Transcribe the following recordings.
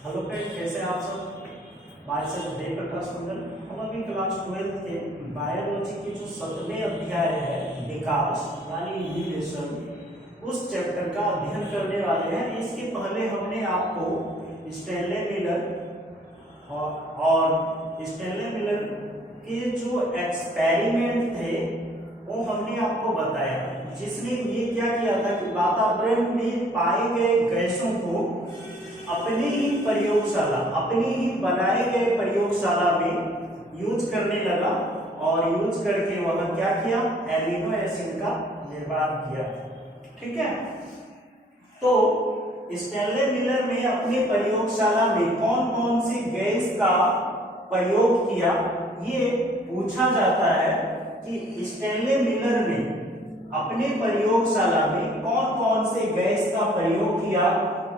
Hello friend, कैसे हैं आप सब। मैं सर जय प्रकाश मंडल। हम अभी क्लास 12 के बायोलॉजी के जो 7वें अध्याय है विकास यानी इवोल्यूशन, उस चैप्टर का अध्ययन करने वाले हैं। इसके पहले हमने आपको स्टैनले मिलर और स्टैनले मिलर के जो एक्सपेरिमेंट थे वो हमने आपको बताया, जिसमें ये क्या किया था कि वातावरण में पाए गए गैसों को अपनी ही प्रयोगशाला, अपनी ही बनाए गए प्रयोगशाला में यूज करने लगा और यूज करके वह क्या किया, एमिनो एसिड का निर्माण किया। ठीक है, तो स्टैनले मिलर ने अपनी प्रयोगशाला में कौन कौन सी गैस का प्रयोग किया, ये पूछा जाता है कि स्टैनले मिलर ने अपने प्रयोगशाला में कौन कौन से गैस का प्रयोग किया।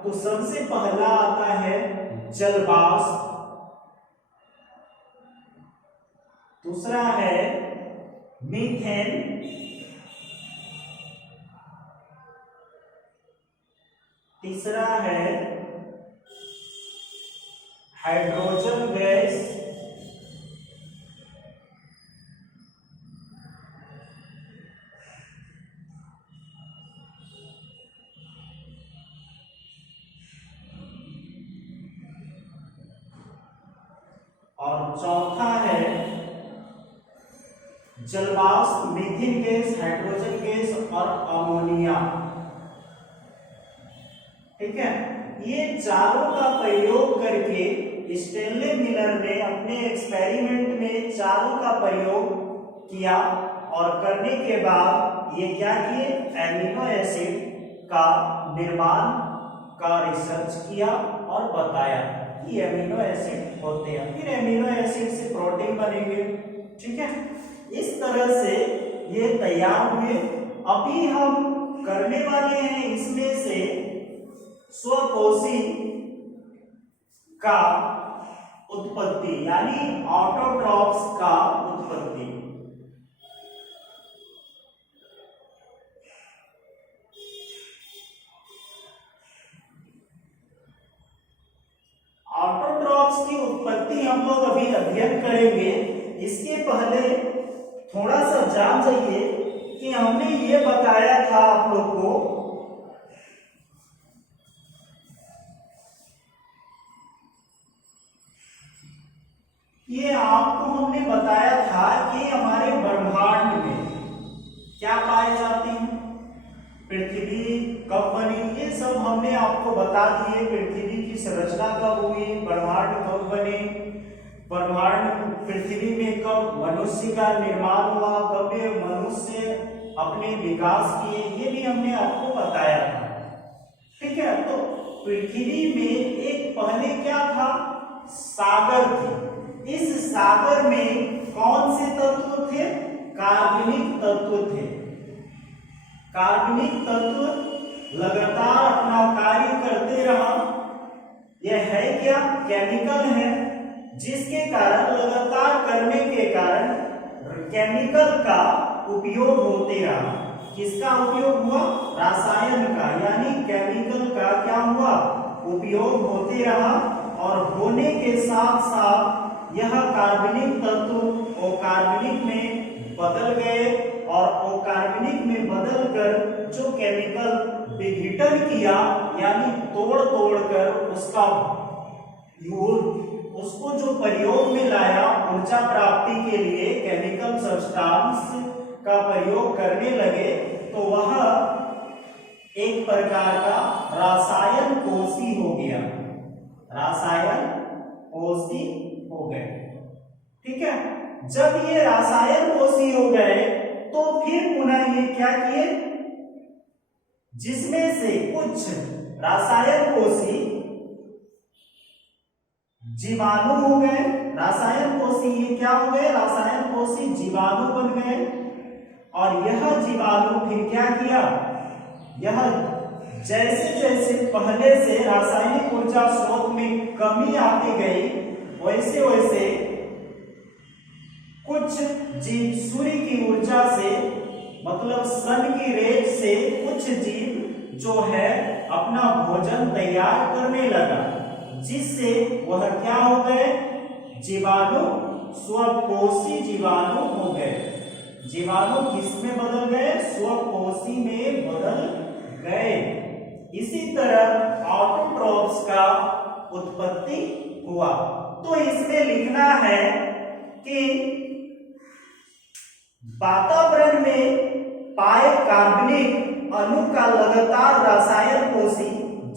तो सबसे पहला आता है जल वाष्प, दूसरा है मीथेन, तीसरा है हाइड्रोजन गैस, और चौथा है जलवाष्प, मीथेन गैस, हाइड्रोजन गैस और अमोनिया। ठीक है, ये चारों का प्रयोग करके स्टैनले मिलर ने अपने एक्सपेरिमेंट में चारों का प्रयोग किया और करने के बाद ये क्या किए, एमिनो एसिड का निर्माण का रिसर्च किया और बताया कि एमिनो एसिड होते हैं, फिर एमिनो एसिड से प्रोटीन बनेंगे। ठीक है, इस तरह से ये तैयार हुए। अभी हम करने वाले हैं इसमें से स्वकोशी का उत्पत्ति यानी ऑटोट्रॉफ्स का उत्पत्ति। ऑटोट्रॉफ्स की उत्पत्ति हम लोग अभी अध्ययन करेंगे। इसके पहले थोड़ा सा जान जाइए कि हमने ये बताया था आप लोग को ये आपको हमने बताया था कि हमारे ब्रह्मांड में क्या पाए जाते हैं, पृथ्वी कब बनी, ये सब हमने आपको बता दिए। पृथ्वी की संरचना कब हुई, ब्रह्मांड कब बने, ब्रह्मांड पृथ्वी में कब मनुष्य का निर्माण हुआ, कब मनुष्य अपने विकास किए, ये भी हमने आपको बताया था। ठीक है, तो पृथ्वी में एक पहले क्या था, सागर थे। इस सागर में कौन से तत्व थे, कार्बनिक तत्व थे। कार्बनिक तत्व लगातार अपना कार्य करते रहा। यह है क्या, केमिकल है, जिसके कारण लगातार करने के कारण केमिकल का उपयोग होते रहा। किसका उपयोग हुआ, रसायन का, यानी केमिकल का क्या हुआ, उपयोग होते रहा। और होने के साथ साथ यह कार्बनिक तत्व अकार्बनिक में बदल गए और अकार्बनिक में बदलकर जो केमिकल विघटन किया यानी तोड़ कर उसको जो प्रयोग में लाया ऊर्जा प्राप्ति के लिए केमिकल सब्सटेंस का प्रयोग करने लगे, तो वह एक प्रकार का रसायन कोशी हो गया, रसायन कोशी हो गए। ठीक है, जब ये रसायन कोशी हो गए तो फिर पुनः ये क्या किए, जिसमें से कुछ रसायन कोशी जीवाणु हो गए। रसायन कोशी ये क्या हो गए, रसायन कोशी जीवाणु बन गए। और यह जीवाणु फिर क्या किया, यह जैसे जैसे पहले से रासायनिक ऊर्जा स्रोत में कमी आती गई, वैसे वैसे कुछ जीव सूर्य की ऊर्जा से, मतलब सन की रेज से कुछ जीव जो है अपना भोजन तैयार करने लगा। जिससे वह क्या हो गए, जीवाणु स्वकोशी जीवाणु हो गए। जीवाणु किसमें बदल गए, स्वकोशी में बदल गए। इसी तरह ऑटोट्रॉफ्स का उत्पत्ति हुआ। तो इसमें लिखना है कि वातावरण में पाए कार्बनिक अणु का लगातार रसायन कोशी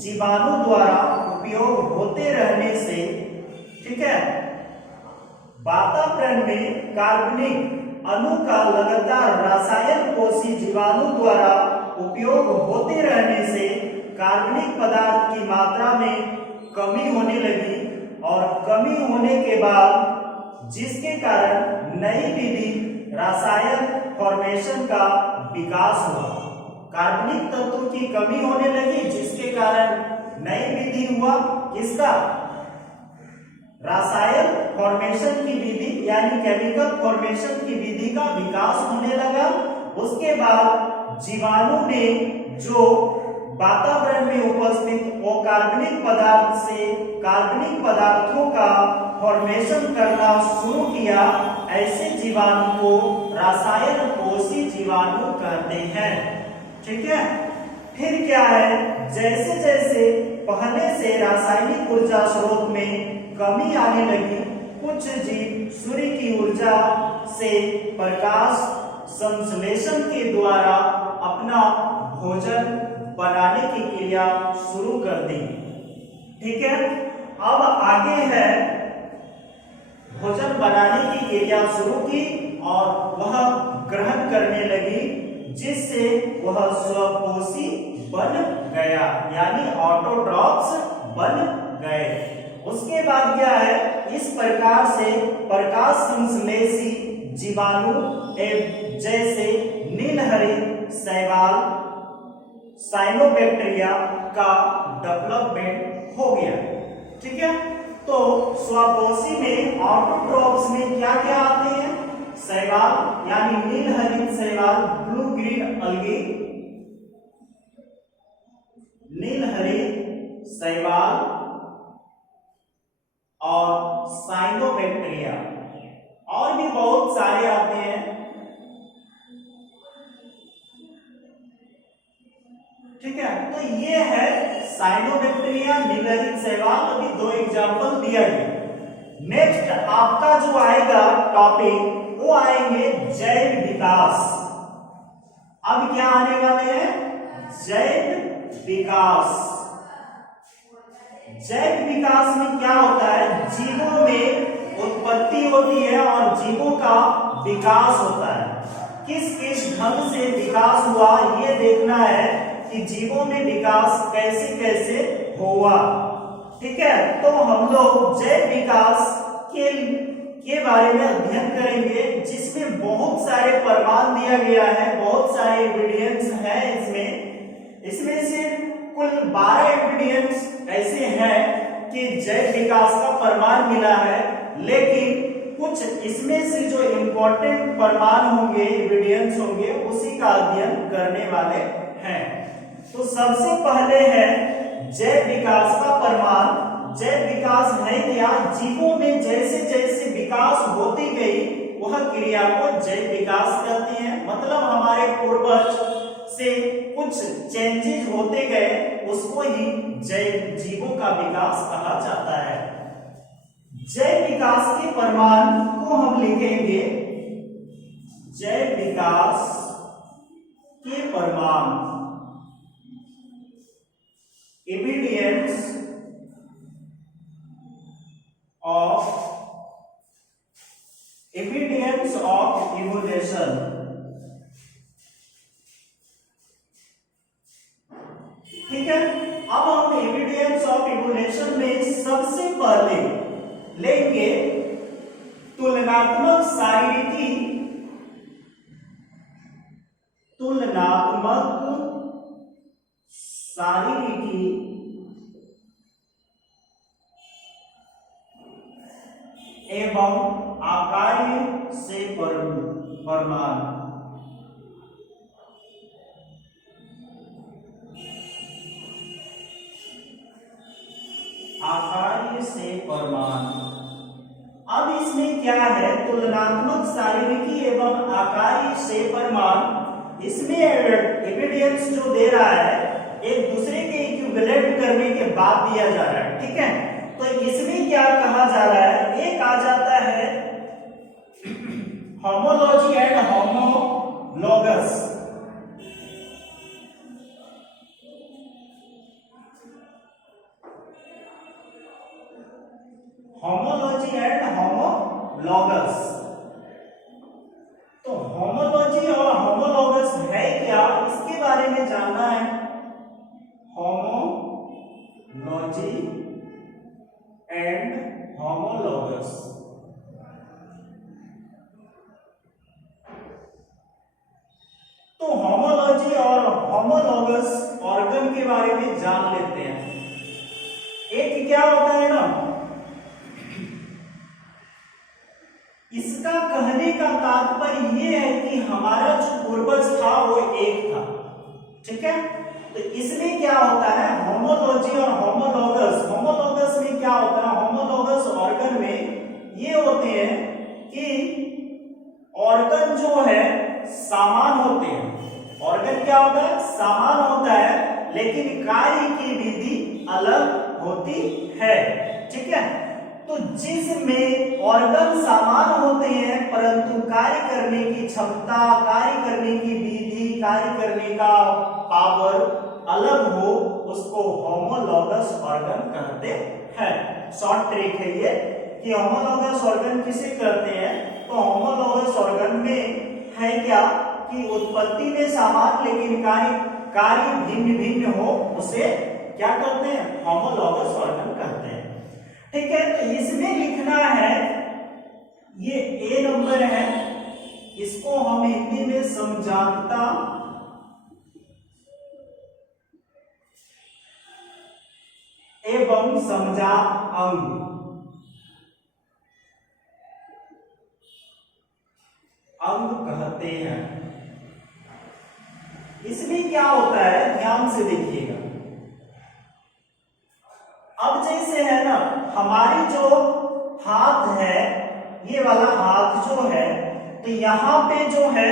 जीवाणु द्वारा उपयोग होते रहने से, ठीक है, वातावरण में कार्बनिक अणु का लगातार रसायन कोशी जीवाणु द्वारा उपयोग होते रहने से कार्बनिक पदार्थ की मात्रा में कमी होने लगी और कमी होने के बाद जिसके कारण नई विधि रसायन फॉर्मेशन का विकास हुआ। कार्बनिक तत्वों की कमी होने लगी जिसके कारण नई विधि हुआ, किसका, रसायन फॉर्मेशन की विधि यानी केमिकल फॉर्मेशन की विधि का विकास होने लगा। उसके बाद जीवाणु ने जो वातावरण में उपस्थित वो कार्बनिक पदार्थ से कार्बनिक पदार्थों का फॉर्मेशन करना शुरू किया। ऐसे जीवाणु को रसायन कोशी जीवाणु कहते हैं। ठीक है, फिर क्या है, जैसे जैसे पहले से रासायनिक ऊर्जा स्रोत में कमी आने लगी, कुछ जीव सूर्य की ऊर्जा से प्रकाश संश्लेषण के द्वारा अपना भोजन बनाने की क्रिया शुरू कर दी। ठीक है, अब आगे है भोजन बनाने की क्रिया शुरू की और वह ग्रहण करने लगी जिससे वह स्वकोशी बन गया यानी ऑटोट्रॉफ्स बन गए। उसके बाद क्या है, इस प्रकार से प्रकाश संश्लेषी जीवाणु जैसे नीलहरित शैवाल साइनोबैक्टीरिया का डेवलपमेंट हो गया। ठीक है, तो स्वकोशी में ऑटोट्रॉफ्स में क्या क्या आते हैं, शैवाल यानी नीलहरित शैवाल, ब्लू ग्रीन अलगी, नीलहरित शैवाल और साइनोबैक्टीरिया, और भी बहुत सारे आते हैं। ठीक है, तो ये है साइनोबैक्टीरिया, नीलहरित शैवाल, अभी दो एग्जांपल दिया गया। नेक्स्ट आपका जो आएगा टॉपिक वो आएंगे जैव विकास। अब क्या आने वाले हैं, जैव विकास। जैव विकास में क्या होता है, जीवों में उत्पत्ति होती है और जीवों का विकास होता है। किस किस ढंग से विकास हुआ ये देखना है कि जीवों में विकास कैसे कैसे हुआ। ठीक है, तो हम लोग जैव विकास के बारे में अध्ययन करेंगे जिसमें बहुत सारे प्रमाण दिया गया है, बहुत सारे एविडेंस है। इसमें से कुल 12 एविडेंस ऐसे हैं कि जैव विकास का प्रमाण मिला है, लेकिन कुछ इसमें से जो इंपॉर्टेंट प्रमाण होंगे, एविडेंस होंगे, उसी का अध्ययन करने वाले हैं। तो सबसे पहले है जैव विकास का प्रमाण। जैव विकास है क्या, जीवों में जैसे जैसे विकास होती गई वह क्रिया को जैव विकास कहते हैं। मतलब हमारे पूर्वज से कुछ चेंजेस होते गए, उसको ही जैव जीवों का विकास कहा जाता है। जैव विकास के प्रमाण को हम लिखेंगे जैव विकास के प्रमाण, एविडेंस ऑफ इवोल्यूशन। ठीक है, अब हम एविडेंस ऑफ इवोल्यूशन में सबसे पहले लेंगे तुलनात्मक शारीरिकी एवं आकार्य से प्रमाण। आकार से परमान। अब इसमें क्या है, तुलनात्मक शारीरिकी एवं आकारीय से परमान। इसमें एविडेंस जो दे रहा है एक दूसरे के इक्विवेलेंट करने के बाद दिया जा रहा है, ठीक है। तो इसमें क्या कहा जा रहा है, एक आ जाता है homology and homologous. Homology and homologous. तो होमोलॉजी और होमोलॉगस है क्या, इसके बारे में जानना है। Homology and homologous. तो होमोलॉजी और होमोलॉगस ऑर्गन के बारे में जान लेते हैं। एक क्या होता है ना, इसका कहने का तात्पर्य यह है कि हमारा जो पूर्वज था वो एक था, ठीक है। तो इसमें क्या होता है, होमोलॉजी और होमोलॉगस। होमोलॉगस में क्या होता है, होमोलॉगस ऑर्गन में ये होते हैं कि ऑर्गन जो है समान होते हैं। ऑर्गन क्या होता है, समान होता है, लेकिन कार्य की विधि अलग होती है, ठीक है। तो जिसमें ऑर्गन समान होते हैं परंतु कार्य करने की क्षमता, कार्य करने की विधि, कार्य करने का पावर अलग हो, उसको होमोलॉगस ऑर्गन कहते हैं। शॉर्ट ट्रिक है ये कि होमोलॉगस ऑर्गन किसे कहते हैं। तो होमोलॉगस ऑर्गन में है क्या कि उत्पत्ति में समान लेकिन कार्य भिन्न भिन्न हो, उसे क्या कहते हैं, होमोलॉगस ऑर्गन कहते हैं, ठीक है। तो इसमें लिखना है, ये ए नंबर है, इसको हम हिंदी में समजातता एवं समजात अंग कहते हैं। इसमें क्या होता है, ध्यान से देखिएगा। अब जैसे है ना, हमारी जो हाथ है, ये वाला हाथ जो है, तो यहां पे जो है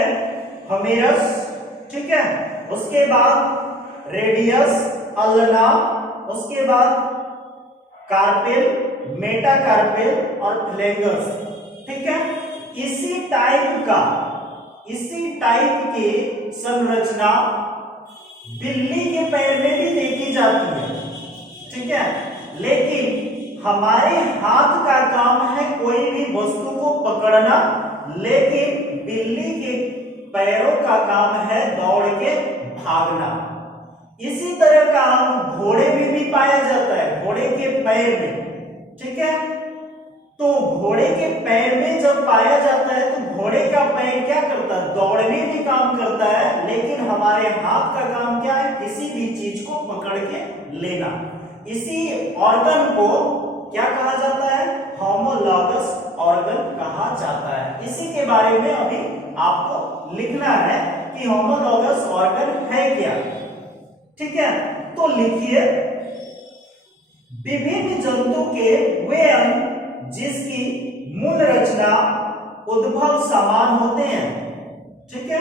हमेरस, ठीक है, उसके बाद रेडियस, अल्ना, उसके बाद कार्पेल, मेटाकार्पेल और फ्लेंगस, ठीक है। इसी टाइप की संरचना बिल्ली के पैर में भी देखी जाती है, ठीक है। लेकिन हमारे हाथ का काम है कोई भी वस्तु को पकड़ना, लेकिन बिल्ली के पैरों का काम है दौड़ के भागना। इसी तरह का अंग घोड़े में भी पाया जाता है, घोड़े के पैर में, ठीक है। तो घोड़े के पैर में जब पाया जाता है तो घोड़े का पैर क्या करता है, दौड़ने भी काम करता है, लेकिन हमारे हाथ का काम क्या है, किसी भी चीज को पकड़ के लेना। इसी ऑर्गन को क्या कहा जाता है, होमोलॉगस ऑर्गन कहा जाता है। इसी के बारे में अभी आपको लिखना है कि होमोलॉगस ऑर्गन है क्या, ठीक है। तो लिखिए, विभिन्न जंतु के वे अंग जिसकी मूल रचना उद्भव समान होते हैं, ठीक है।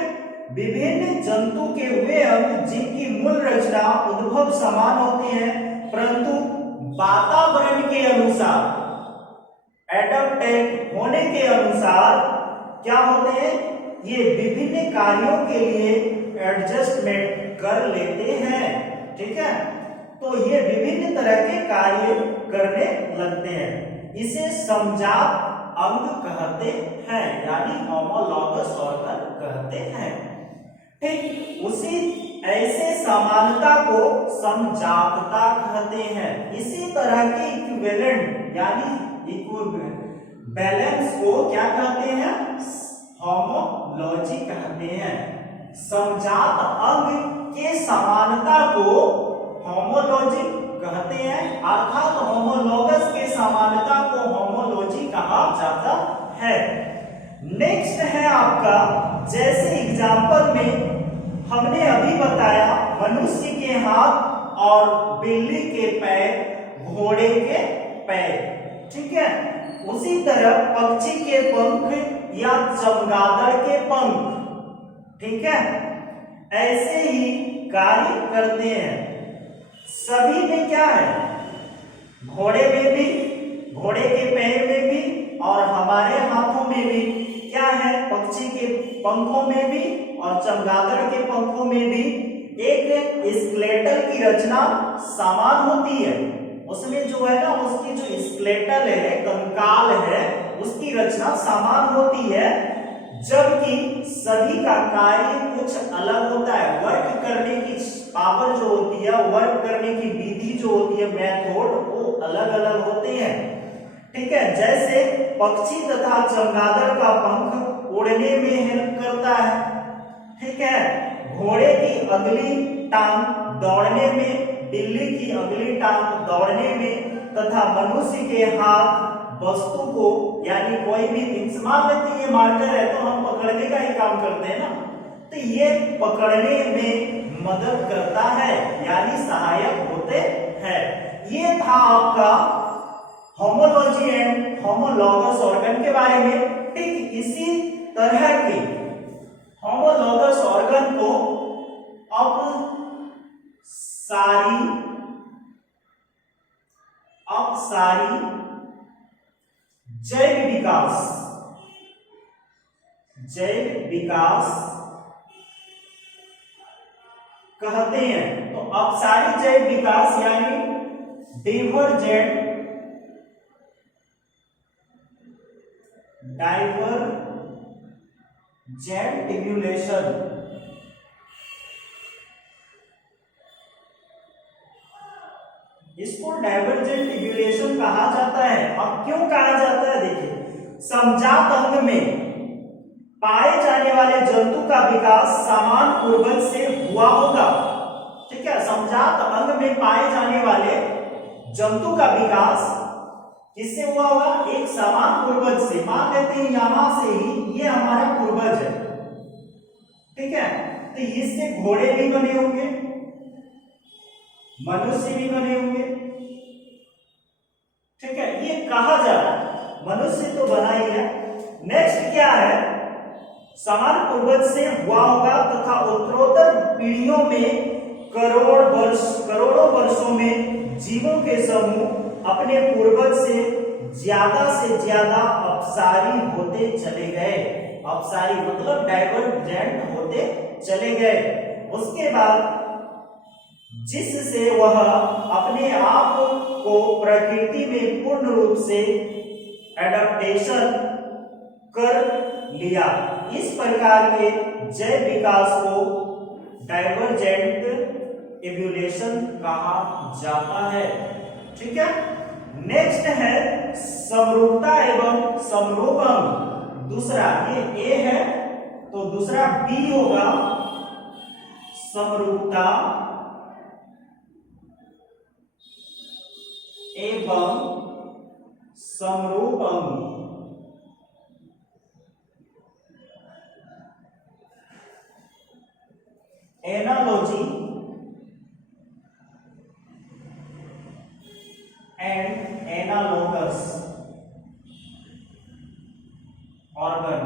विभिन्न जंतु के वे अंग जिनकी मूल रचना उद्भव समान होते हैं, परंतु वातावरण के अनुसार एडप्टेड होने के अनुसार क्या होते हैं, ये विभिन्न कार्यों के लिए एडजस्टमेंट कर लेते हैं, ठीक है। तो ये विभिन्न तरह के कार्य करने लगते हैं, इसे समजात अंग कहते हैं, यानी होमोलॉगस ऑर्गन कहते हैं, ठीक। उसी ऐसे समानता को समजातता कहते हैं। इसी तरह की इक्विवेलेंट यानी बैलेंस को क्या कहते हैं, होमोलॉजी कहते हैं। समजात अंग के समानता को होमोलॉजी कहते हैं, अर्थात होमोलॉगस के समानता को होमोलॉजी कहा जाता है। नेक्स्ट है आपका, जैसे एग्जांपल में हमने अभी बताया, मनुष्य के हाथ और बिल्ली के पैर, घोड़े के पैर, ठीक है। उसी तरह पक्षी के पंख या चमगादड़ के पंख, ठीक है, ऐसे ही कार्य करते हैं। सभी में क्या है, घोड़े में भी, घोड़े के पैर में भी और हमारे हाथों में भी क्या है, पक्षी के पंखों में भी और चमगादड़ के पंखों में भी एक स्केलेटल की रचना समान होती है। उसमें जो है ना, उसकी जो स्केलेटल है, कंकाल है, उसकी रचना समान होती है, जबकि सभी का कार्य कुछ अलग होता है। वर्क करने की पावर जो होती है, वर्क करने की विधि जो होती है, मेथड, वो अलग अलग होते हैं, ठीक है। जैसे पक्षी तथा चमगादड़ का पंख उड़ने में हेल्प करता है, ठीक है। घोड़े की अगली टांग दौड़ने में, बिल्ली की अगली टांग दौड़ने में, तथा मनुष्य के हाथ वस्तु को, यानी कोई भी थिंग्स, मान लेते हैं ये मार्कर है तो हम पकड़ने का ही काम करते हैं ना, तो ये पकड़ने में मदद करता है, यानी सहायक होते हैं। ये था आपका होमोलॉजी एंड होमोलॉगस ऑर्गन के बारे में। ठीक इसी तरह के होमोलॉगस ऑर्गन को अपसारी जैव विकास कहते हैं। तो अपसारी जैव विकास यानी डाइवर्जेंट इवोल्यूशन, इसको डाइवर्जेंट इवोल्यूशन कहा जाता है। अब क्यों कहा जाता है, देखिए, समजात अंग में पाए जाने वाले जंतु का विकास समान पूर्वज से हुआ होगा, ठीक है। समजात अंग में पाए जाने वाले जंतु का विकास किससे हुआ होगा, एक समान पूर्वज से। मान लेते हैं यहां से ही ये हमारा पूर्वज है, ठीक है। तो इससे घोड़े भी बने होंगे, मनुष्य भी बने होंगे, ठीक है। ये कहा जा रहा है, मनुष्य तो बना ही है। नेक्स्ट क्या है, समान पूर्वज से हुआ होगा तथा उत्तरोत्तर पीढ़ियों में करोड़ों वर्षों में जीवों के समूह अपने पूर्वज से ज्यादा अपसारी होते चले गए। अपसारी मतलब डाइवर्जेंट होते चले गए। उसके बाद जिससे वह अपने आप को प्रकृति में पूर्ण रूप से एडाप्टेशन कर लिया। इस प्रकार के जैव विकास को डाइवर्जेंट इवोल्यूशन कहा जाता है, ठीक है। नेक्स्ट है समरूपता एवं समरूपम। दूसरा ये ए है तो दूसरा बी होगा समरूपता एवं समरूपम। एनालॉजी एंड एनालॉगस ऑर्गन,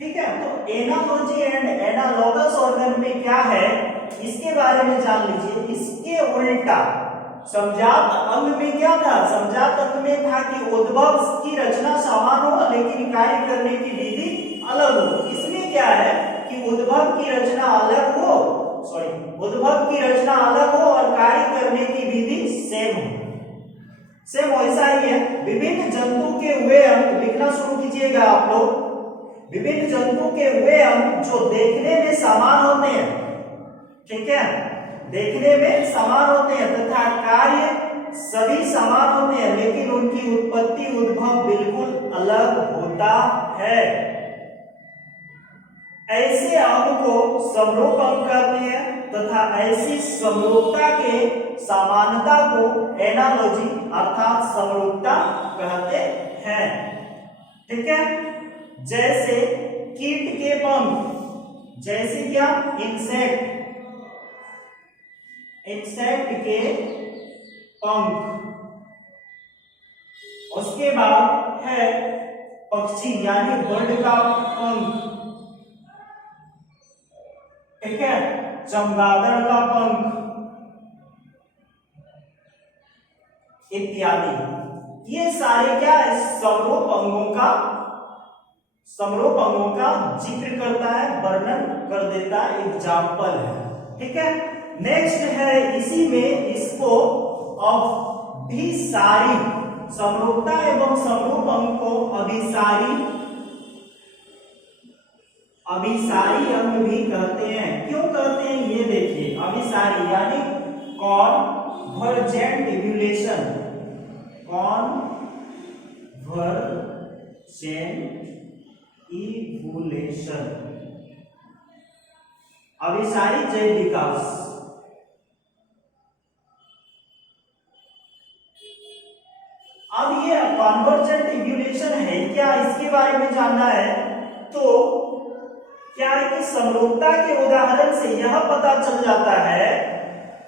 ठीक है। तो एनालॉजी एंड एनालॉगस ऑर्गन में क्या है, इसके बारे में जान लीजिए। इसके उल्टा समजात अंग में क्या था, समजात अंग में था कि उद्भव की रचना समान हो लेकिन कार्य करने की विधि अलग हो। इसमें क्या है कि उद्भव की रचना अलग हो, उद्भव की रचना अलग हो और कार्य करने की विधि सेम हो। सेम वैसा ही है। विभिन्न जंतु के वे अंग लिखना शुरू कीजिएगा आप लोग। विभिन्न जंतु के वे अंग जो देखने में समान होते हैं, ठीक है, देखने में समान होते हैं तथा कार्य सभी समान होते हैं, लेकिन उनकी उत्पत्ति उद्भव बिल्कुल अलग होता है। ऐसे अंग को समरूप अंग कहते हैं तथा ऐसी समरूपता के समानता को एनालॉजी अर्थात समरूपता कहते हैं, ठीक है। जैसे कीट के पंख, जैसे क्या, इंसेक्ट के पंख। उसके बाद है पक्षी यानी बर्ड का पंख, ठीक है, चमगादड़ का पंख इत्यादि। ये सारे क्या है, समरूप अंगों का जिक्र करता है, वर्णन कर देता है, एग्जाम्पल है, ठीक है। नेक्स्ट है इसी में इसको अभिसारी, समरूपता एवं समरूप अंग को अभिसारी अंग भी कहते हैं। क्यों कहते हैं ये देखिए, अभिसारी यानी कॉन्वर्जेंट इवोल्यूशन, अभिसारी जैव विकास। अब ये कॉन्वर्जेंट इवोल्यूशन है क्या, इसके बारे में जानना है तो क्या है कि समरूपता के उदाहरण से यह पता चल जाता है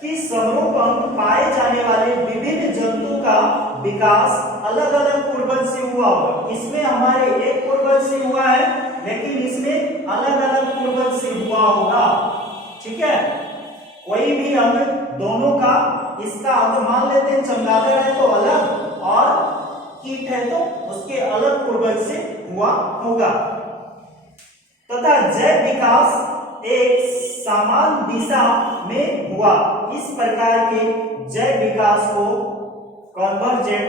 कि समरूप अंग पाए जाने वाले विभिन्न जंतु का विकास अलग अलग पूर्वज से हुआ होगा। इसमें हमारे एक पूर्वज से हुआ है, लेकिन इसमें अलग अलग पूर्वज से हुआ होगा, ठीक है। कोई भी अंग दोनों का, इसका अंग मान लेते हैं चमगादड़ है तो अलग, और कीट है तो उसके अलग पूर्वज से हुआ होगा। तथा जैव विकास एक समान दिशा में हुआ। इस प्रकार के जैव विकास को कन्वर्जेंट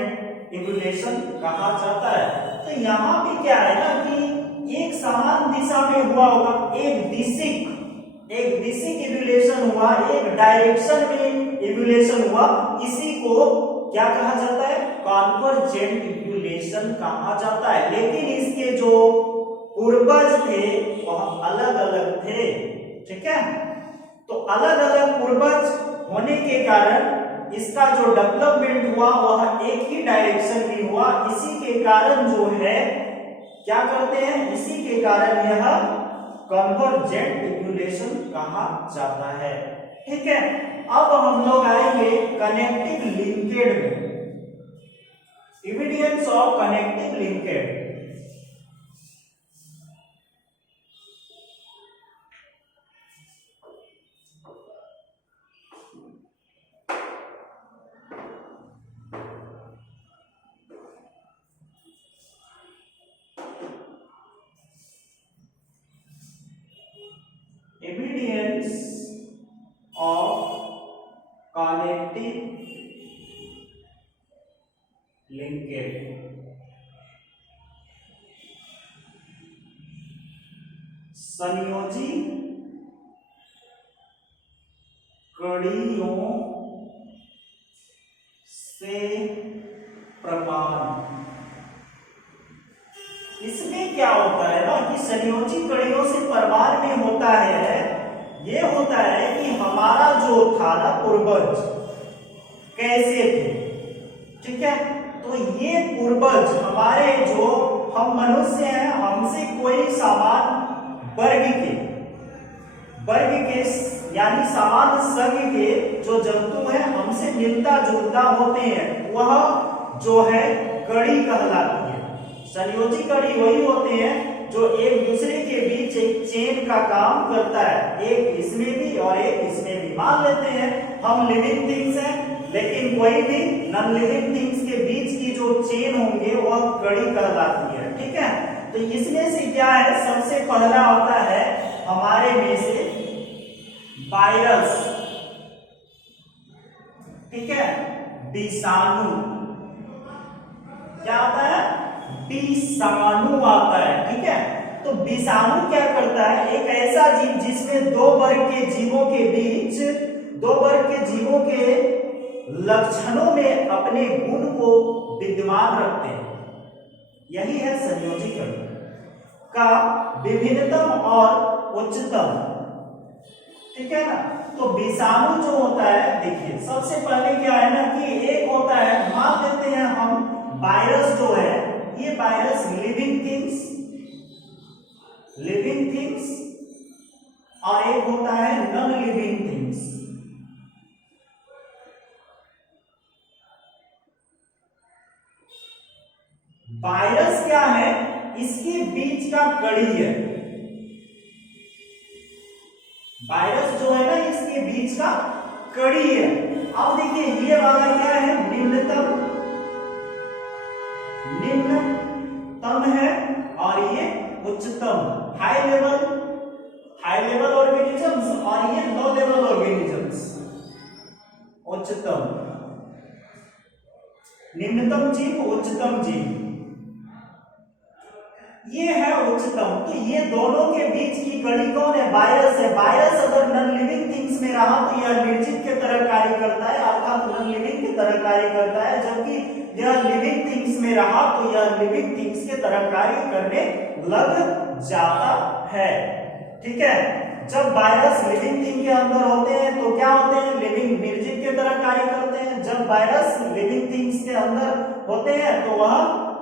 इवोल्यूशन कहा जाता है। तो यहाँ भी क्या है ना कि एक समान दिशा में हुआ होगा, एक दिशिक इवोल्यूशन हुआ, एक डायरेक्शन में इवोल्यूशन हुआ, इसी को क्या कहा जाता है, कन्वर्जेंट इवोल्यूशन कहा जाता है। लेकिन इसके जो पूर्वज थे वह अलग अलग थे, ठीक है। तो अलग अलग पूर्वज होने के कारण इसका जो डेवलपमेंट हुआ वह एक ही डायरेक्शन में हुआ। इसी के कारण जो है क्या करते हैं, इसी के कारण यह कन्वर्जेंट इवोल्यूशन कहा जाता है, ठीक है। अब हम लोग आएंगे कनेक्टिव लिंकेड में, evidence of connective linked. Evidence of connective linkage। संयोजी कड़ियों से प्रमाण। इसमें क्या होता है ना कि संयोजी कड़ियों से प्रमाण में होता है, ये होता है कि हमारा जो था ना पूर्वज कैसे थे, ठीक है। तो ये पूर्वज हमारे जो हम मनुष्य हैं, हमसे कोई समान वर्ग के यानी समान संघ के जो जंतु हैं हमसे मिलता जुलता होते हैं, वह जो है कड़ी कहलाती है। संयोजी कड़ी वही होते हैं जो एक दूसरे के बीच एक चेन का काम करता है, एक इसमें भी और एक इसमें भी। मान लेते हैं हम लिविंग थिंग्स हैं, लेकिन कोई भी नॉन लिविंग थिंग्स के बीच की जो चेन होंगे वह कड़ी कहलाती है, ठीक है। तो इसमें से क्या है, सबसे पहला होता है हमारे में से वायरस, ठीक है, विषाणु। क्या आता है, विषाणु आता है, ठीक है। तो विषाणु क्या करता है, एक ऐसा जीव जिसमें दो वर्ग के जीवों के बीच, दो वर्ग के जीवों के लक्षणों में अपने गुण को विद्यमान रखते हैं, यही है संयोजी कड़ी का विभिन्नतम और उच्चतम, ठीक है ना। तो विषाणु जो होता है, देखिए सबसे पहले क्या है ना कि एक होता है, मान लेते हैं हम वायरस जो है, ये वायरस लिविंग थिंग्स और एक होता है नॉन लिविंग थिंग्स। वायरस क्या है, इसके बीच का कड़ी है। वायरस जो है ना इसके बीच का कड़ी है। अब देखिए ये वाला क्या है, निम्नतम है और ये उच्चतम, हाई लेवल ऑर्गेनिजम्स, और ये लो लेवल ऑर्गेनिजम्स। उच्चतम, निम्नतम जीव, उच्चतम जीव, ये है उच्चतम। तो ये दोनों के बीच की कड़ी कौन है, वायरस है। वायरस अगर नॉन लिविंग थिंग्स में रहा तो यह निर्जीव के तरह कार्य करता है, अर्थात नॉन लिविंग की तरह कार्य करता है, जबकि यह लिविंग थिंग्स में रहा तो यह लिविंग थिंग्स के तरह कार्य करने लग जाता है। ठीक है, जब वायरस लिविंग थिंग के अंदर होते हैं तो क्या होते हैं, लिविंग, निर्जीव के तरह कार्य करते हैं। जब वायरस लिविंग थिंग्स के अंदर होते हैं तो वह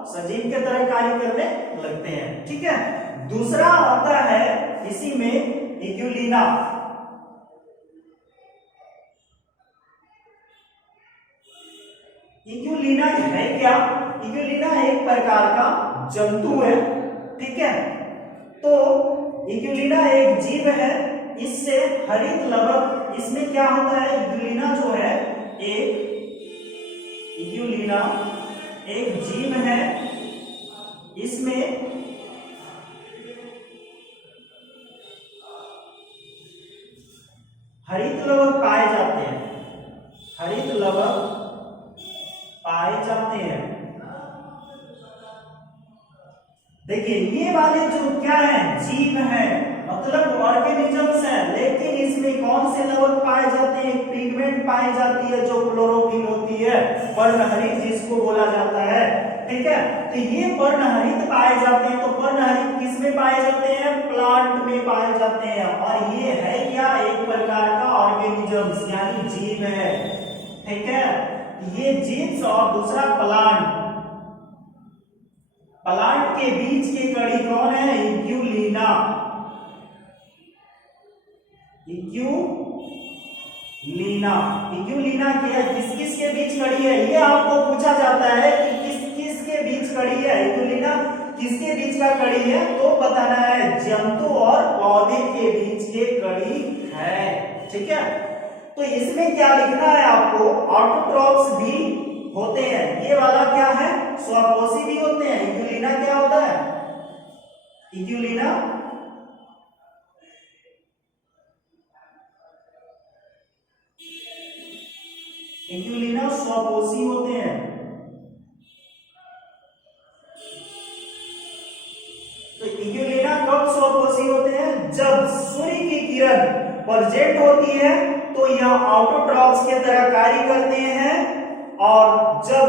सजीव के तरह कार्य करने लगते हैं। ठीक है, दूसरा आता है इसी में इग्यूलिना। इग्यूलिना है क्या, इग्यूलिना एक प्रकार का जंतु है। ठीक है, तो इग्यूलिना एक जीव है, इससे हरित लवक, इसमें क्या होता है, इग्यूलिना जो है इग्यूलिना एक जीव है, इसमें हरित लवक पाए जाते हैं, हरित लवक पाए जाते हैं। देखिए ये वाले जो क्या है, जीव है, मतलब ऑर्गेनिजम्स हैं, लेकिन इसमें कौन से लवक पाए जाते हैं, पिगमेंट पाई जाती है जो क्लोरोफिल होती है, पर्णहरित जिसको बोला जाता है। ठीक है, तो ये पर्णहरित पाए जाते हैं। तो पर्णहरित किस में पाए जाते हैं, प्लांट में पाए जाते हैं, और ये है क्या, एक प्रकार का ऑर्गेनिजम्स यानी जीव है। ठीक है, ये जीव और दूसरा प्लांट, प्लांट के बीच की कड़ी कौन है, इग्यूलिना। इग्यूलिना, इग्यूलिना क्या, किस किस के बीच कड़ी है, ये आपको पूछा जाता है कि किस किस के बीच कड़ी है, इग्यूलिना किसके बीच का कड़ी है, तो बताना है जंतु और पौधे के बीच के कड़ी है। ठीक है, तो इसमें क्या लिखना है आपको, ऑटोट्रॉप्स भी होते हैं। ये वाला क्या है, स्वपोषी भी होते हैं। इग्यूलिना क्या होता है, इग्यूलिना इग्यूलिना स्वपोषी होते हैं। तो इग्यूलिना कब स्वपोषी होते हैं, जब सूर्य की किरण प्रेजेंट होती है तो यह ऑटोट्रॉप्स के तरह कार्य करते हैं, और जब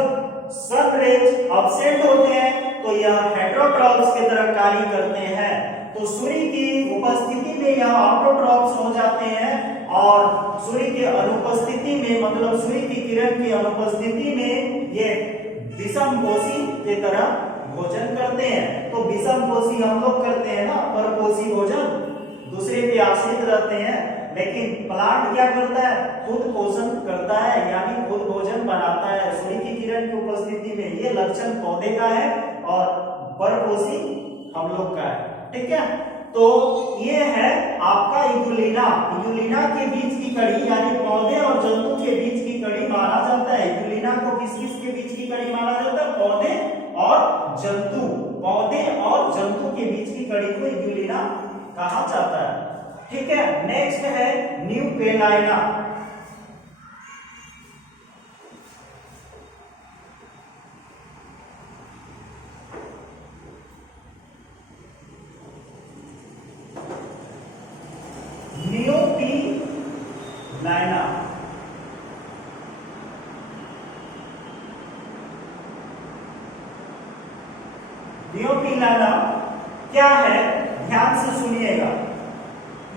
सन रेज एब्सेंट होते हैं तो यह हेटेरोट्रॉप्स की तरह कार्य करते हैं। तो सूर्य की उपस्थिति में यह ऑटोट्रॉप्स हो जाते हैं, और सूर्य के अनुपस्थिति में, मतलब सूर्य की किरण की अनुपस्थिति में ये विषमपोषी की तरह भोजन करते हैं। तो विषमपोषी हम लोग करते हैं ना, परपोषी भोजन, दूसरे पे आश्रित रहते हैं, लेकिन प्लांट क्या करता है, खुद पोषण करता है, यानी खुद भोजन बनाता है सूर्य की किरण की उपस्थिति में। ये लक्षण पौधे का है और परपोषी हम लोग का है। ठीक है, तो ये है आपका इग्यूलिना। इग्यूलिना के बीच की कड़ी यानी पौधे और जंतु के बीच की कड़ी माना जाता है। इग्यूलिना को किस किस के बीच की कड़ी माना जाता है, पौधे और जंतु, पौधे और जंतु के बीच की कड़ी को इग्यूलिना कहा जाता है। ठीक है, नेक्स्ट है न्यूपेलाइना। न्यूपेलाइना न्यूपेलाइना क्या है, ध्यान से सुनिएगा।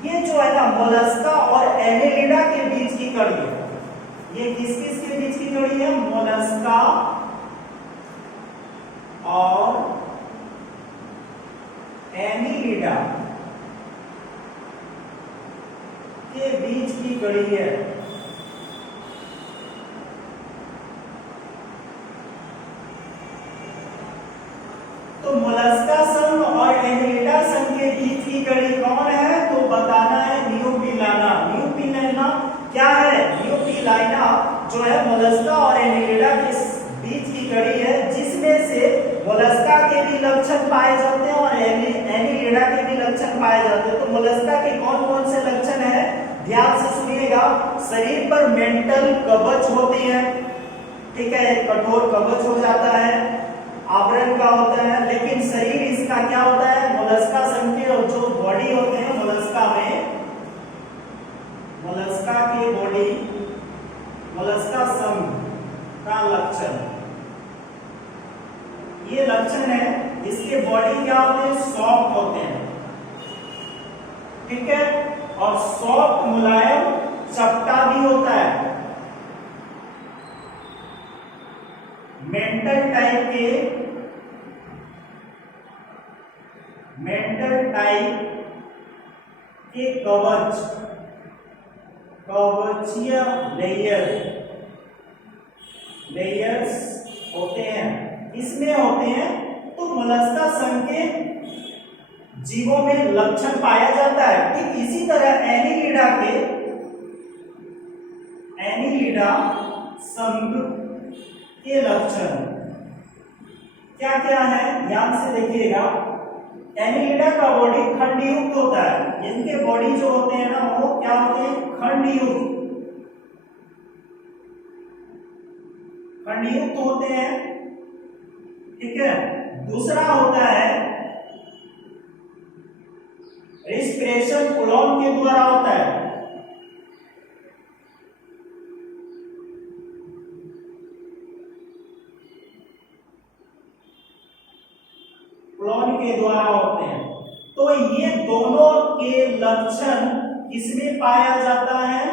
ये जो है ना मोलस्का और एनेलिडा के बीच की कड़ी है। ये किस किस के बीच की कड़ी है, मोलस्का और एनेलिडा के बीच की कड़ी है। जो है मोलस्का और एनिलिडा के बीच की कड़ी है, जिसमें से मोलस्का के भी लक्षण पाए जाते हैं और एनिलिडा के भी लक्षण पाए जाते हैं। तो मोलस्का के कौन कौन से लक्षण है, ध्यान से सुनिएगा। शरीर पर मेंटल कवच होते हैं, ठीक है, कठोर कवच हो जाता है, आवरण का होता है, लेकिन शरीर इसका क्या होता है, मोलस्का संघ के जो बॉडी होते हैं मोलस्का में, मोलस्का के बॉडी, मोलस्का संघ का लक्षण, ये लक्षण है। इसके बॉडी क्या होते हैं, सॉफ्ट होते हैं, ठीक है, और सॉफ्ट मुलायम चपटा भी होता है। मेंटल टाइप के कवचीय लेयर्स होते हैं, इसमें होते हैं। तो मोलस्का संघ के जीवों में लक्षण पाया जाता है। ठीक इसी तरह एनिलिडा संघ के लक्षण क्या क्या है, ध्यान से देखिएगा। एनिलिडा का बॉडी खंडयुक्त होता है, इनके बॉडी जो होते हैं ना वो क्या होते हैं, खंडयुक्त होते हैं, ठीक है। दूसरा होता है रेस्पिरेशन कोलॉन के द्वारा होता है, कोलॉन के द्वारा होते हैं। तो ये दोनों के लक्षण किसमें पाया जाता है,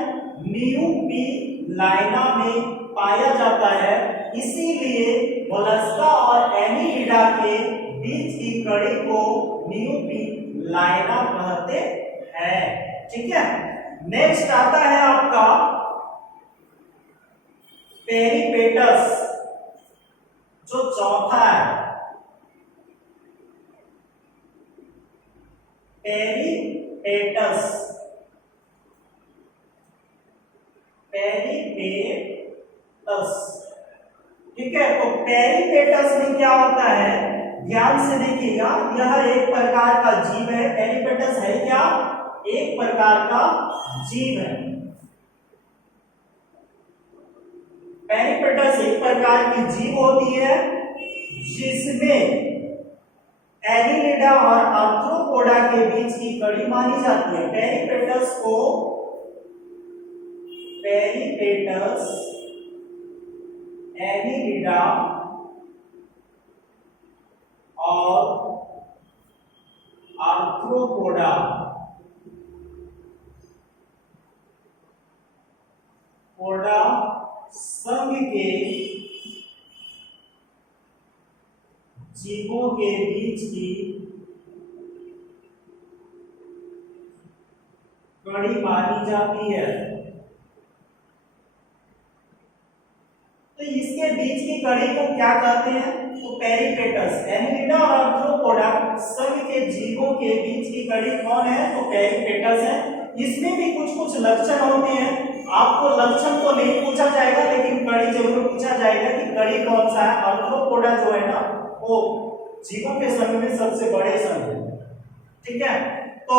न्यूपीलाइना में पाया जाता है। इसीलिए मोलस्का और एनिलिडा के बीच की कड़ी को न्यूपीलाइना कहते हैं, ठीक है। नेक्स्ट आता है आपका पेरिपेटस, जो चौथा है, पेरिपेटस। ठीक है, तो पेरिपेटस में क्या होता है, ध्यान से देखिएगा। यह एक प्रकार का जीव है। पेरिपेटस है क्या, एक प्रकार का जीव है। पेरिपेटस एक प्रकार की जीव होती है जिसमें एनिलिडा और आर्थ्रोपोडा के बीच की कड़ी मानी जाती है। पेरिपेटस एनिलिडा और आर्थ्रोपोडा संघ के जीवों के बीच की कड़ी मानी जाती है। तो इसके बीच की कड़ी को क्या कहते हैं, तो पेरिपेटस। एनिलिडा और आर्थ्रोपोडा संघ के जीवों के बीच की कड़ी कौन है, तो पेरिपेटस है। इसमें भी कुछ कुछ लक्षण होते हैं। आपको लक्षण तो नहीं पूछा जाएगा, लेकिन कड़ी जरूर पूछा जाएगा कि कड़ी कौन सा है। आर्थ्रोपोडा जो है ना वो जीवों के संघ में सबसे बड़े संघ है, ठीक है। तो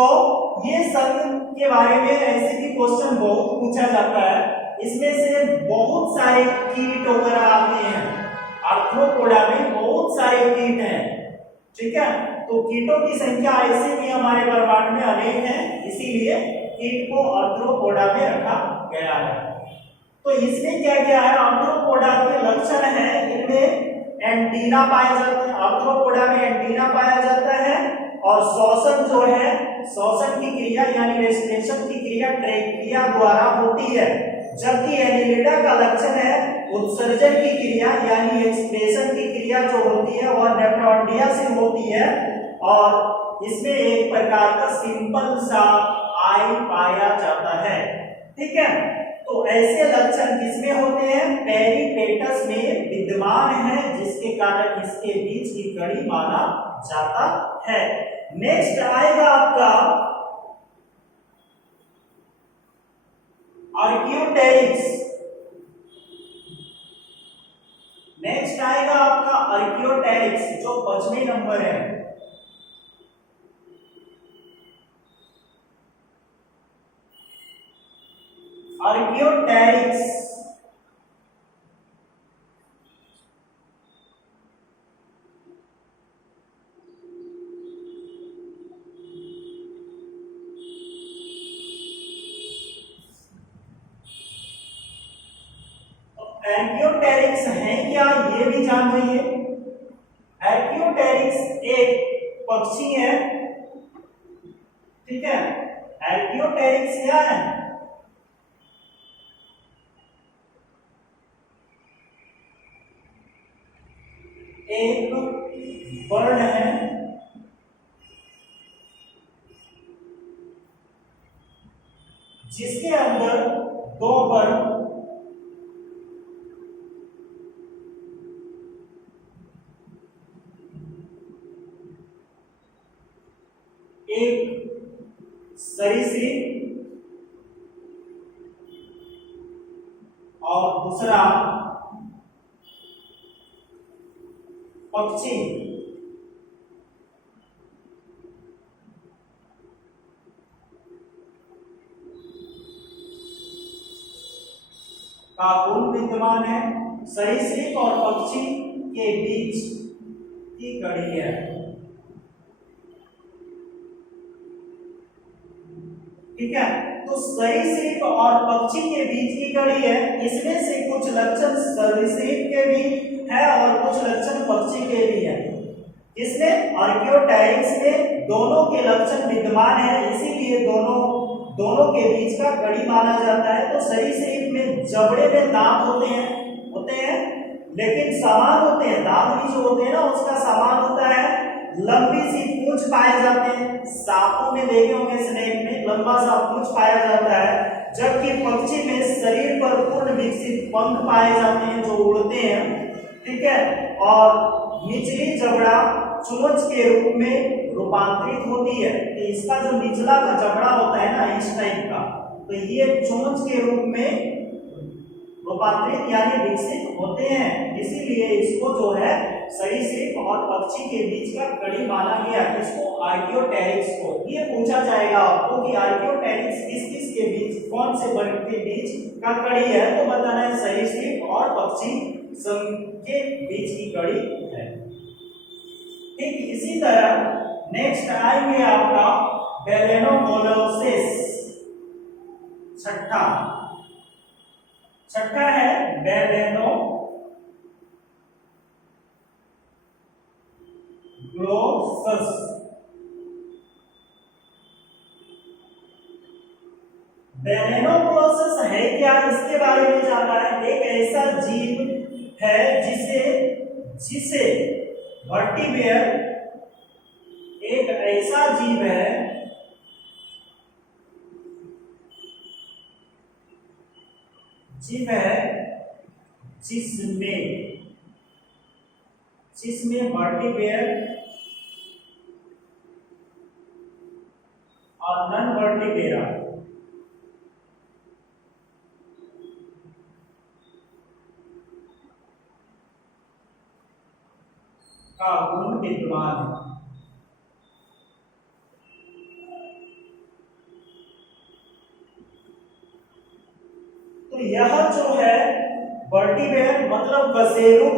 ये संघ के बारे में ऐसे भी क्वेश्चन बहुत पूछा जाता है। इसमें से बहुत सारे कीट वगैरह आते हैं, आर्थ्रोपोडा में बहुत सारे कीट हैं, ठीक है। तो कीटों की संख्या ऐसे भी हमारे ब्रह्मांड में अनेक है, इसीलिए कीट को आर्थ्रोपोडा में रखा गया है। तो इसमें क्या क्या है, आर्थ्रोपोडा के लक्षण है, इनमें एंटीना पाया जाता है, आर्थ्रोपोडा में एंटीना पाया जाता है, और श्वसन जो है, श्वसन की क्रिया यानी रेस्पिरेशन की क्रिया ट्रेकिया द्वारा होती है। जबकि एनिलिडा का लक्षण है उत्सर्जन की क्रिया यानी एक्सप्रेशन की क्रिया जो होती है वह नेफ्रॉन्डिया से होती है, और इसमें एक प्रकार का सिंपल सा आई पाया जाता है, ठीक है। तो ऐसे लक्षण किसमें होते हैं, पेरिपेटस में विद्यमान है, जिसके कारण इसके बीच की कड़ी माना जाता है। नेक्स्ट आएगा आपका आर्क्योटेरिक्स, आर्कियोटेरिक्स जो 5वें नंबर है, आर्कियोटेरिक्स आर्कियोटेरिक्स है क्या ये भी जान जाइए। आर्कियोटेरिक्स एक पक्षी है, ठीक है। आर्कियोटेरिक्स क्या है? एक बर्ड है जिसके अंदर दो बर्ड एक सरीसृप और दूसरा पक्षी का गुण विद्यमान है, सरीसृप और पक्षी के बीच की कड़ी है, ठीक है। तो सरीसृप और पक्षी के बीच की कड़ी है, इसमें से कुछ लक्षण सरीसृप के भी है और कुछ लक्षण पक्षी के भी है। इसमें आर्कियोटेरिक्स में दोनों के लक्षण विद्यमान है, इसीलिए दोनों के बीच का कड़ी माना जाता है। तो सरीसृप में जबड़े में दांत होते हैं लेकिन समान होते हैं, दांत भी जो होते हैं ना उसका समान होता है, लंबी सी पूंछ पाए जाते हैं। सांपों में देखे होंगे, स्नेक में लंबा सा पूंछ पाया जाता है, जबकि पक्षी में शरीर पर पूर्ण विकसित पंख पाए जाते हैं जो उड़ते हैं, ठीक है। और निचली जबड़ा चोंच के रूप में रूपांतरित होती है। तो इसका जो निचला का जबड़ा होता है ना इस टाइप का, तो ये चोंच के रूप में रूपांतरित यानी विकसित होते हैं, इसीलिए इसको जो है सरीसृप और पक्षी के बीच का कड़ी माना गया, इसको आर्कियोटेरिक्स को। ये पूछा जाएगा आपको कि आर्कियोटेरिक्स किस किस के बीच, कौन से वर्ग के बीच का कड़ी है, तो बताना है सरीसृप और पक्षी के बीच की कड़ी है, ठीक। इसी तरह नेक्स्ट आएंगे आपका बेलेनोमोलोसिस, छठा है बेलेनोग्लोसस। बेलेनोग्लोसस है क्या, इसके बारे में जानना है। एक ऐसा जीव है जिसे वर्टिब्रेयर, एक ऐसा जीव है जिसमें वर्टिब्रेयर और नॉन वर्टिब्रेरा का गुण विद्यमान है। तो यह जो है वर्टिब्रेयर मतलब कशेरुक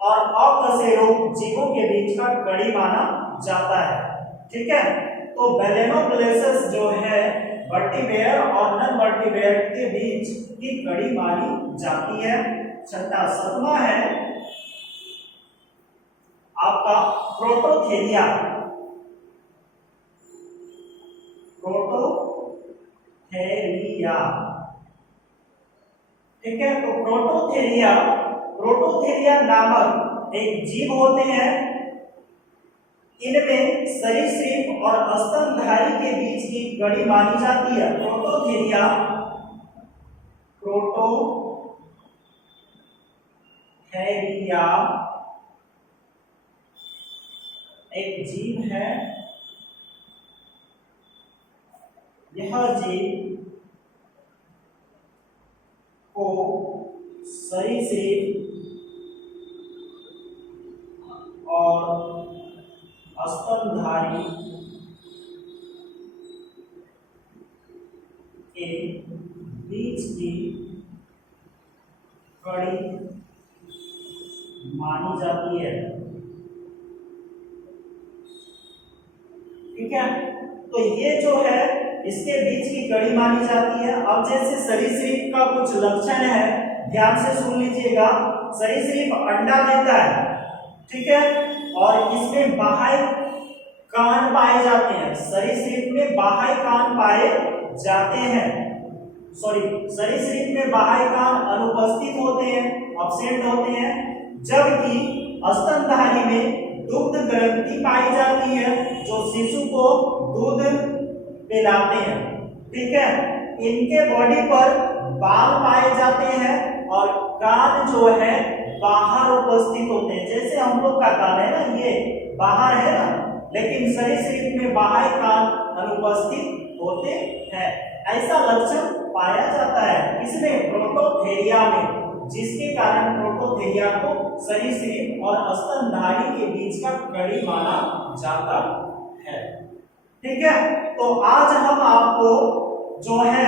और अकशेरुक जीवों के बीच का कड़ी माना जाता है, ठीक है। तो बेलेनोग्लोसस जो है वर्टिब्रेयर और नॉन वर्टिब्रेयर के बीच की कड़ी मानी जाती है। छठा, सातवां है आपका प्रोटोथेरिया। ठीक है। तो प्रोटोथेरिया नामक एक जीव होते हैं, इनमें सरीसृप और स्तनधारी के बीच की कड़ी मानी जाती है। प्रोटोथेरिया एक जीव है, यह जीव को सरीसृप और स्तनधारी के बीच की कड़ी मानी जाती है। ठीक है, तो ये जो है इसके बीच की कड़ी मानी जाती है। अब जैसे सरीसृप का कुछ लक्षण है, ध्यान से सुन लीजिएगा। सरीसृप अंडा देता है, ठीक है, और इसमें बाह्य कान पाए जाते हैं। सरीसृप में बाह्य कान पाए जाते हैं, सॉरी, सरीसृप में बाह्य कान अनुपस्थित होते हैं, एब्सेंट होते हैं, जबकि स्तनधारी में दुग्ध ग्रंथि पाई जाती है जो शिशु को दूध पिलाते हैं। ठीक है, इनके बॉडी पर बाल पाए जाते हैं और कान जो है बाहर उपस्थित होते हैं। जैसे हम लोग का कान है ना, ये बाहर है ना, लेकिन सरीसृप में बाह्य कान अनुपस्थित होते हैं। ऐसा लक्षण पाया जाता है इसमें प्रोटोथेरिया में, जिसके कारण प्रोटोथेरिया को सरीसृप और स्तनधारी के बीच का कड़ी माना जाता है। ठीक है, तो आज हम आपको जो है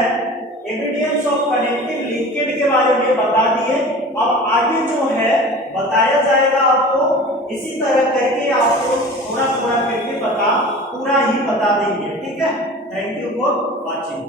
एविडेंस ऑफ कनेक्टिव लिंकेज के बारे में बता दिए। अब आगे जो है बताया जाएगा आपको, इसी तरह करके आपको थोड़ा थोड़ा करके पूरा ही बता देंगे। ठीक है, थैंक यू फॉर वॉचिंग।